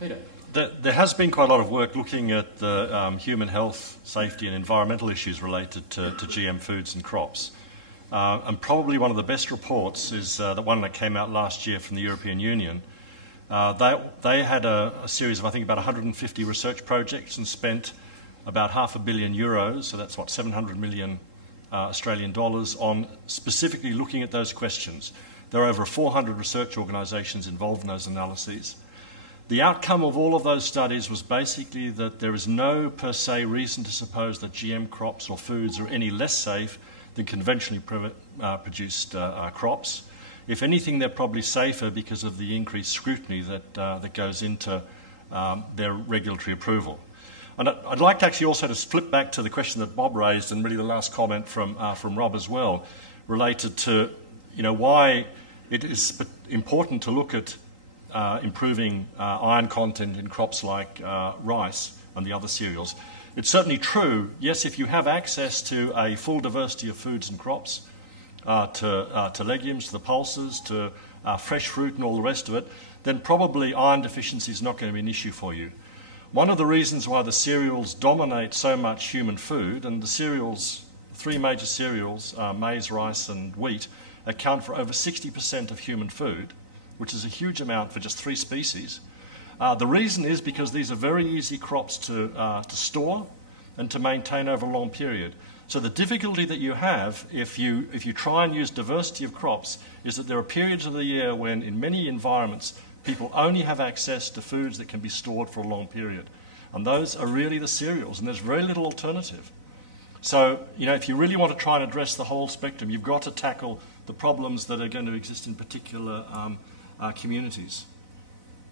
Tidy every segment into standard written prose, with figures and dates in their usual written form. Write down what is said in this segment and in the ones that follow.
Peter? There has been quite a lot of work looking at the human health, safety and environmental issues related to GM foods and crops. And probably one of the best reports is the one that came out last year from the European Union. They had a series of, I think, about 150 research projects and spent about €500 million, so that's what, 700 million Australian dollars, on specifically looking at those questions. There are over 400 research organisations involved in those analyses. The outcome of all of those studies was basically that there is no per se reason to suppose that GM crops or foods are any less safe than conventionally produced crops. If anything, they're probably safer because of the increased scrutiny that goes into their regulatory approval. And I'd like to actually also to flip back to the question that Bob raised, and really the last comment from Rob as well, related to why it is important to look at improving iron content in crops like rice and the other cereals. It's certainly true, yes, if you have access to a full diversity of foods and crops, to legumes, to the pulses, to fresh fruit and all the rest of it, then probably iron deficiency is not going to be an issue for you. One of the reasons why the cereals dominate so much human food, and the cereals, three major cereals, maize, rice and wheat, account for over 60% of human food, which is a huge amount for just three species. The reason is because these are very easy crops to store and to maintain over a long period. So the difficulty that you have if you try and use diversity of crops is that there are periods of the year when in many environments people only have access to foods that can be stored for a long period. And those are really the cereals, and there's very little alternative. So, if you really want to try and address the whole spectrum, you've got to tackle the problems that are going to exist in particular communities.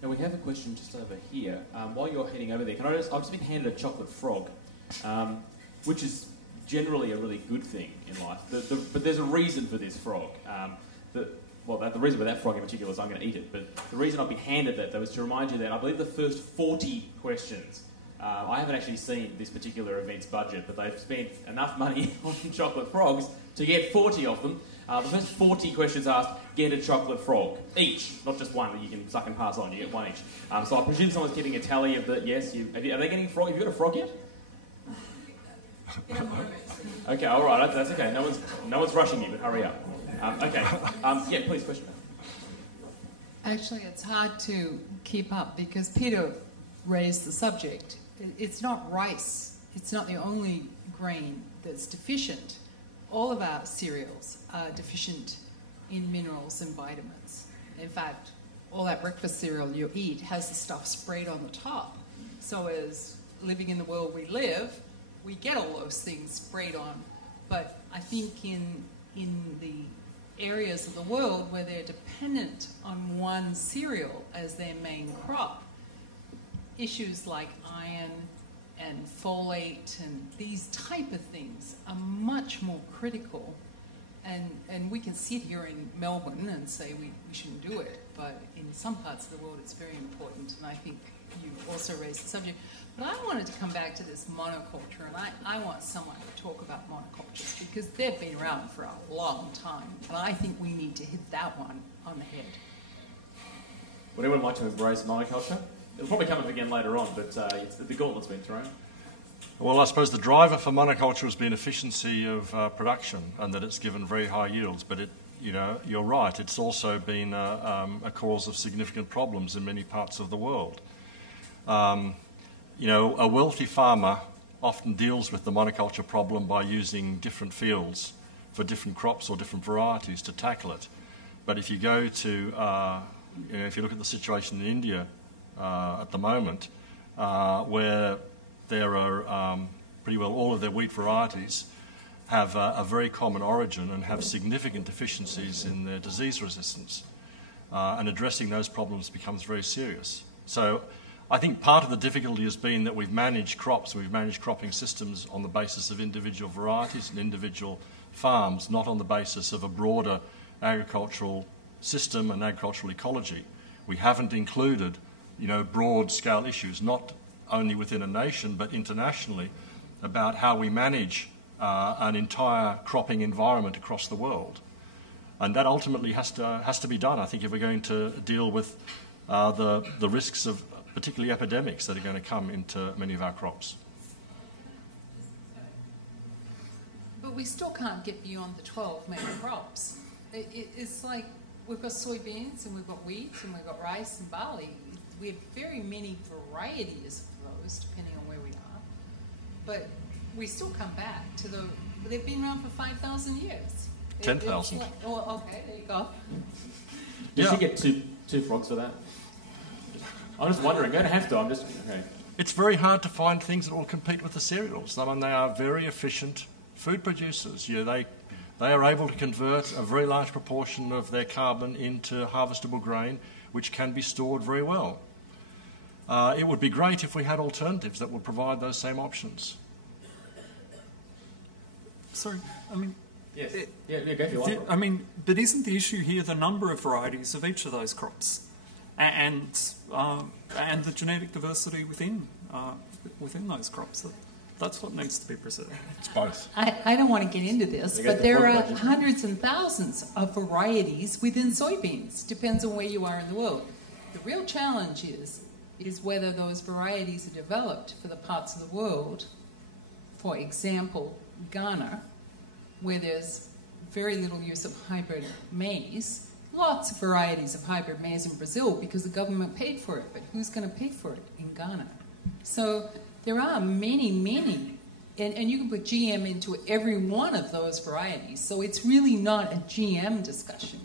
Now we have a question just over here. While you're heading over there, I've just been handed a chocolate frog, which is generally a really good thing in life. But there's a reason for this frog. The reason for that frog in particular is I'm going to eat it. But the reason I'll be handed that, though, is to remind you that I believe the first 40 questions, I haven't actually seen this particular event's budget, but they've spent enough money on chocolate frogs to get 40 of them. The first 40 questions asked, get a chocolate frog. Each, not just one that you can suck and pass on, you get one each. So I presume someone's keeping a tally of the, yes, are they getting a frog? Have you got a frog yet? Okay, all right, that's okay. No one's rushing you, but hurry up. Okay, yeah, please, question. Actually, it's hard to keep up because Peter raised the subject. It's not rice. It's not the only grain that's deficient. All of our cereals are deficient in minerals and vitamins. In fact, all that breakfast cereal you eat has the stuff sprayed on the top. So as living in the world we live, we get all those things sprayed on. But I think in the areas of the world where they're dependent on one cereal as their main crop, issues like iron and folate and these type of things are much more critical. And we can sit here in Melbourne and say we shouldn't do it, but in some parts of the world it's very important, and I think you also raised the subject. But I wanted to come back to this monoculture, and I want someone to talk about monocultures because they've been around for a long time, and I think we need to hit that one on the head. Would anyone like to embrace monoculture? It'll probably come up again later on, but the gauntlet's been thrown. Well, I suppose the driver for monoculture has been efficiency of production, and that it's given very high yields. But you're right. It's also been a cause of significant problems in many parts of the world. A wealthy farmer often deals with the monoculture problem by using different fields for different crops or different varieties to tackle it. But if you go to, if you look at the situation in India at the moment, where there are pretty well all of their wheat varieties have a very common origin and have significant deficiencies in their disease resistance. And addressing those problems becomes very serious. So I think part of the difficulty has been that we've managed crops, we've managed cropping systems on the basis of individual varieties and individual farms, not on the basis of a broader agricultural system and agricultural ecology. We haven't included, broad-scale issues, not only within a nation but internationally, about how we manage an entire cropping environment across the world. And that ultimately has to be done, I think, if we're going to deal with the risks of particularly epidemics that are going to come into many of our crops. But we still can't get beyond the 12 main crops. It's like we've got soybeans and we've got wheat and we've got rice and barley. We have very many varieties of those, depending on where we are. But we still come back to they've been around for 5,000 years. 10,000. Oh, okay, there you go. Did she get two frogs for that? I'm just wondering. Don't have to. I'm just... Okay. It's very hard to find things that will compete with the cereals. I mean, they are very efficient food producers. They are able to convert a very large proportion of their carbon into harvestable grain, which can be stored very well. It would be great if we had alternatives that would provide those same options. Sorry, I mean... Yes. Go for your I mean, but isn't the issue here the number of varieties of each of those crops, and the genetic diversity within those crops? That's what needs to be preserved. It's both. I don't want to get into this, but there are hundreds and thousands of varieties within soybeans. Depends on where you are in the world. The real challenge is whether those varieties are developed for the parts of the world, for example, Ghana, where there's very little use of hybrid maize, lots of varieties of hybrid maize in Brazil because the government paid for it, but who's going to pay for it in Ghana? So there are many, and you can put GM into every one of those varieties. So it's really not a GM discussion.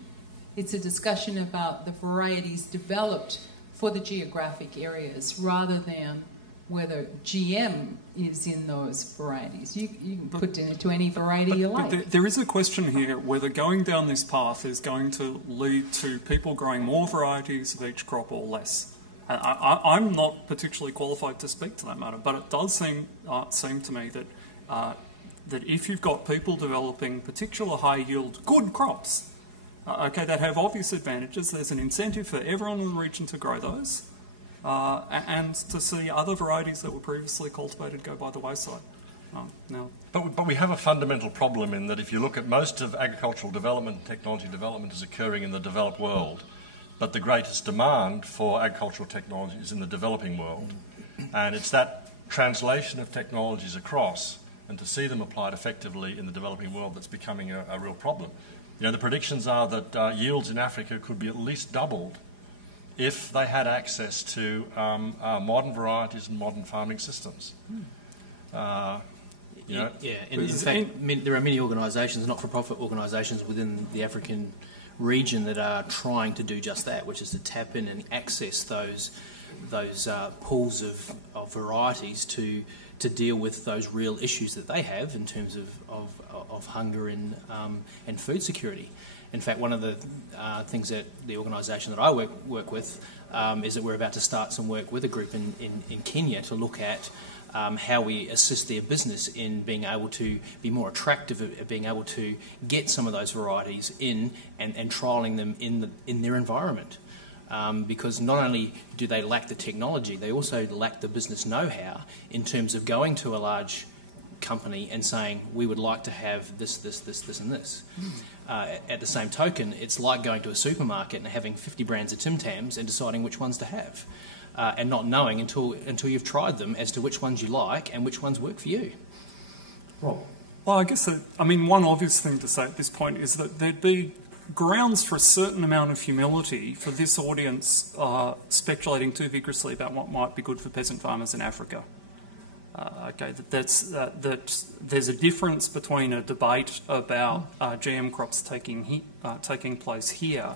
It's a discussion about the varieties developed for the geographic areas rather than whether GM is in those varieties. You can put it into any variety you like. But there is a question here whether going down this path is going to lead to people growing more varieties of each crop or less. I'm not particularly qualified to speak to that matter, but it does seem to me that if you've got people developing particular high-yield good crops, that have obvious advantages, there's an incentive for everyone in the region to grow those, and to see other varieties that were previously cultivated go by the wayside. But we have a fundamental problem in that if you look at most of agricultural development and technology development is occurring in the developed world, but the greatest demand for agricultural technology is in the developing world. And it's that translation of technologies across and to see them applied effectively in the developing world that's becoming a real problem. The predictions are that yields in Africa could be at least doubled if they had access to modern varieties and modern farming systems. In fact, there are many organisations, not-for-profit organisations within the African region that are trying to do just that, which is to tap in and access those pools of varieties to deal with those real issues that they have in terms of hunger and food security. In fact, one of the things that the organisation that I work with is that we're about to start some work with a group in Kenya to look at how we assist their business in being able to be more attractive at being able to get some of those varieties in and trialling them in their environment. Because not only do they lack the technology, they also lack the business know-how in terms of going to a large company and saying, we would like to have this, and this. At the same token, it's like going to a supermarket and having 50 brands of Tim Tams and deciding which ones to have. And not knowing until you've tried them as to which ones you like and which ones work for you. Rob? Well, I guess, one obvious thing to say at this point is that there'd be grounds for a certain amount of humility for this audience speculating too vigorously about what might be good for peasant farmers in Africa. That there's a difference between a debate about GM crops taking place here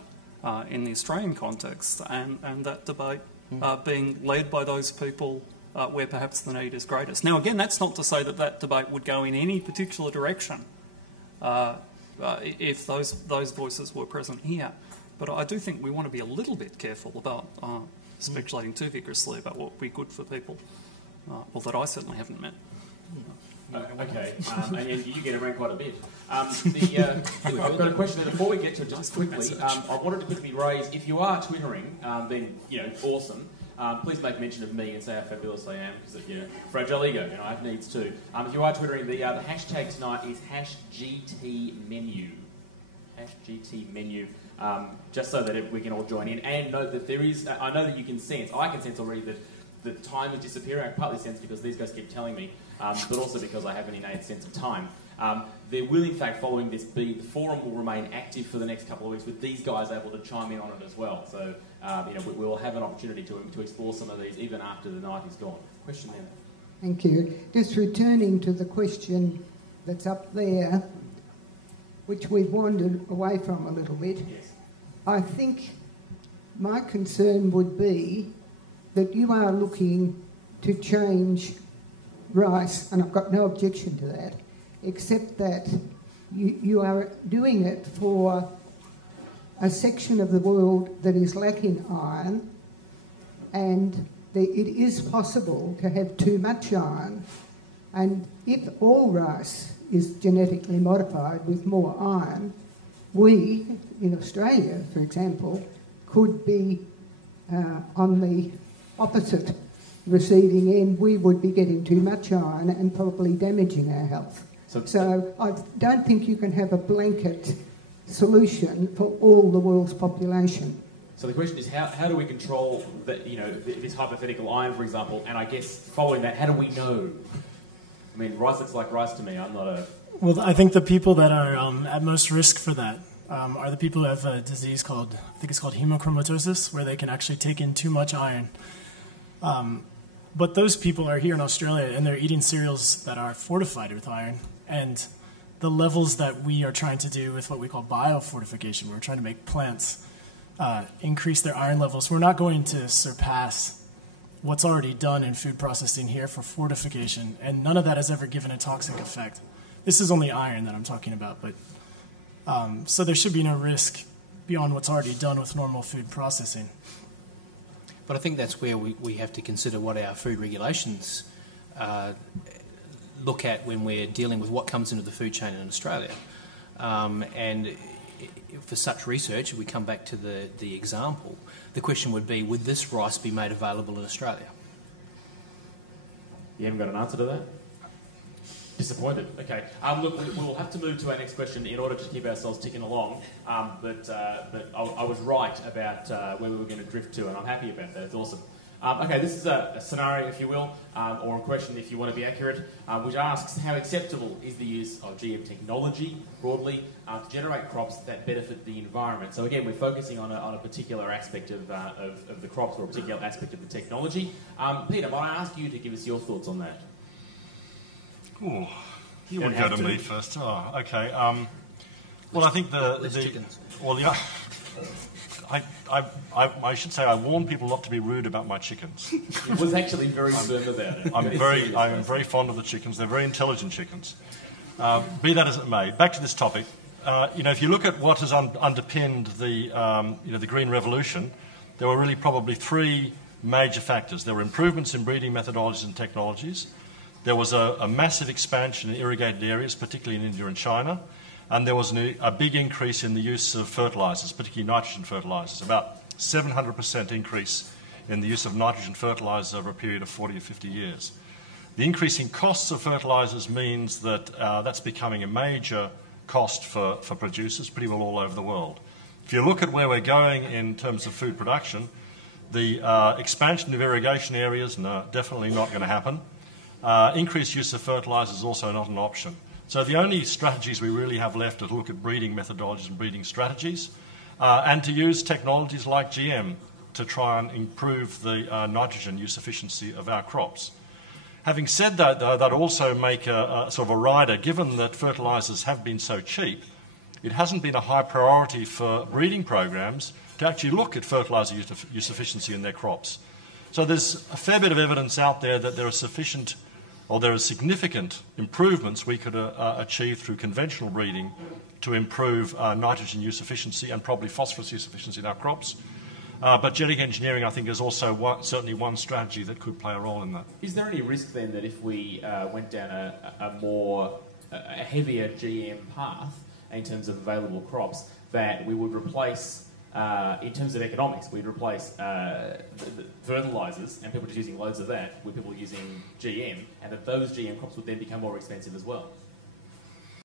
in the Australian context and that debate being led by those people where perhaps the need is greatest. Now, again, that's not to say that debate would go in any particular direction if those voices were present here. But I do think we want to be a little bit careful about speculating too vigorously about what would be good for people, that I certainly haven't met. Okay, and you get around quite a bit. I've got a question before we get to it, just quickly. I wanted to quickly raise, if you are Twittering, then, awesome. Please make mention of me and say how fabulous I am, because, fragile ego, I have needs too. If you are Twittering, the hashtag tonight is #GTMenu. #GTMenu. just so that we can all join in and note that there is, I know that you can sense, I can sense already that the time is disappearing. I partly sense because these guys keep telling me, but also because I have an innate sense of time. There will, in fact, following this, the forum will remain active for the next couple of weeks with these guys able to chime in on it as well. So, we will have an opportunity to explore some of these even after the night is gone. Question then. Thank you. Just returning to the question that's up there, which we've wandered away from a little bit. Yes. I think my concern would be that you are looking to change rice, and I've got no objection to that, except that you are doing it for a section of the world that is lacking iron, and it is possible to have too much iron, and if all rice is genetically modified with more iron, we, in Australia, for example, could be on the opposite receiving end. We would be getting too much iron and probably damaging our health. So I don't think you can have a blanket solution for all the world's population. So the question is, how do we control this hypothetical iron, for example, and I guess following that, how do we know? I mean, rice looks like rice to me. I'm not a... Well, I think the people that are at most risk for that are the people who have a disease called, I think it's called hemochromatosis, where they can actually take in too much iron. But those people are here in Australia, and they're eating cereals that are fortified with iron. And the levels that we are trying to do with what we call biofortification, we're trying to make plants increase their iron levels. We're not going to surpass what's already done in food processing here for fortification, and none of that has ever given a toxic effect. This is only iron that I'm talking about, but so there should be no risk beyond what's already done with normal food processing. But I think that's where we have to consider what our food regulations look at when we're dealing with what comes into the food chain in Australia. And for such research, if we come back to the example, the question would be, would this rice be made available in Australia? You haven't got an answer to that? Disappointed. Okay. Look, we'll have to move to our next question in order to keep ourselves ticking along. But I was right about where we were going to drift to, and I'm happy about that. It's awesome. Okay, this is a scenario, if you will, or a question, if you want to be accurate, which asks, how acceptable is the use of GM technology, broadly, to generate crops that benefit the environment? So again, we're focusing on a particular aspect of the crops, or a particular aspect of the technology. Peter, might I ask you to give us your thoughts on that? Oh, you would go to me first. Oh, okay. Well, I think chickens. Well, yeah. I should say I warn people not to be rude about my chickens. It was actually very firm about it. I'm very fond of the chickens. They're very intelligent chickens. Be that as it may, back to this topic. If you look at what has underpinned the Green Revolution, there were really probably three major factors. There were improvements in breeding methodologies and technologies. There was a massive expansion in irrigated areas, particularly in India and China. And there was a big increase in the use of fertilisers, particularly nitrogen fertilisers, about 700% increase in the use of nitrogen fertilisers over a period of 40 or 50 years. The increasing costs of fertilisers means that that's becoming a major cost for producers pretty well all over the world. If you look at where we're going in terms of food production, the expansion of irrigation areas, no, definitely not going to happen. Increased use of fertilisers is also not an option. So the only strategies we really have left are to look at breeding methodologies and breeding strategies, and to use technologies like GM to try and improve the nitrogen use efficiency of our crops. Having said that, though, that also make a sort of a rider, given that fertilisers have been so cheap, it hasn't been a high priority for breeding programs to actually look at fertiliser use efficiency in their crops. So there's a fair bit of evidence out there that there are significant improvements we could achieve through conventional breeding to improve nitrogen use efficiency and probably phosphorus use efficiency in our crops. But genetic engineering, I think, is also certainly one strategy that could play a role in that. Is there any risk then that if we went down a heavier GM path in terms of available crops, that we would replace, in terms of economics, we'd replace the fertilisers and people just using loads of that with people using GM, and that those GM crops would then become more expensive as well?